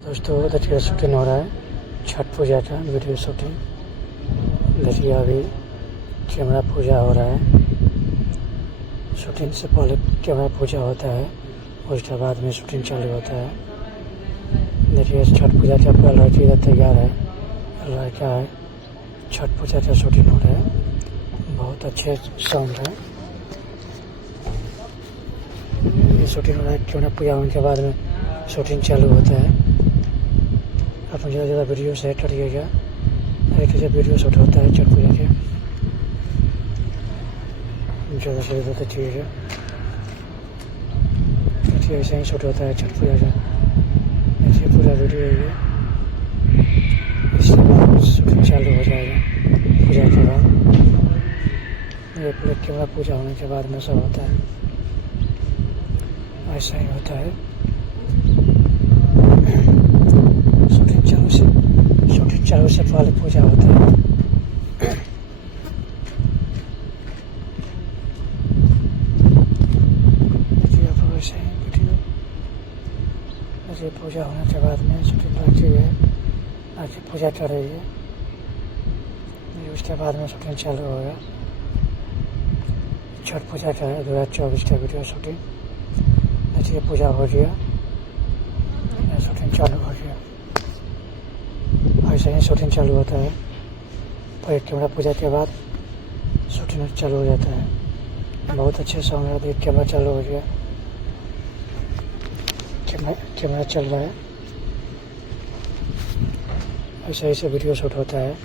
दोस्तों देखिए शूटिंग हो रहा है छठ पूजा का वीडियो शूटिंग। देखिए अभी कैमरा पूजा हो रहा है। शूटिंग से पहले कैमरा पूजा होता है, उसके बाद में शूटिंग चालू होता है। देखिए छठ पूजा का पूरा लड़की इधर तैयार है, लड़का है। छठ पूजा का शूटिंग हो रहा है, बहुत अच्छे साउंड है। ये शूटिंग हो रहा है, कैमरा पूजा होने के बाद में शूटिंग चालू होता है। अपने ज़्यादा ज़्यादा वीडियो शेयर करिएगा। ऐसे वीडियो शूट होता है छठ पूजा के, ज़्यादा से ज़्यादा देखिएगा। देखिए ऐसे ही शूट होता है छठ पूजा का। देखिए पूरा वीडियो है ये। इसके बाद शूटिंग चालू हो जाएगा पूजा के बाद। ये पूरे कैमरा पूजा होने के बाद में सब होता है, ऐसा ही होता है। शूटिंग चालू से पहले पूजा होता है। देखिए आप ऐसे ही वीडियो, ऐसे पूजा होने के बाद में शूटिंग बाकी है, आगे पूजा कर रही है। उसके बाद में शूटिंग चालू होगा। छठ पूजा का 2024 का वीडियो शूटिंग। देखिए पूजा हो गया, शूटिंग चालू हो गया। ऐसे ही शूटिंग चालू होता है। फिर कैमरा पूजा के बाद शूटिंग चालू हो जाता है। बहुत अच्छे सॉन्ग है। अभी कैमरा चालू हो गया, कैमरा चल रहा है। ऐसे वीडियो शूट होता है।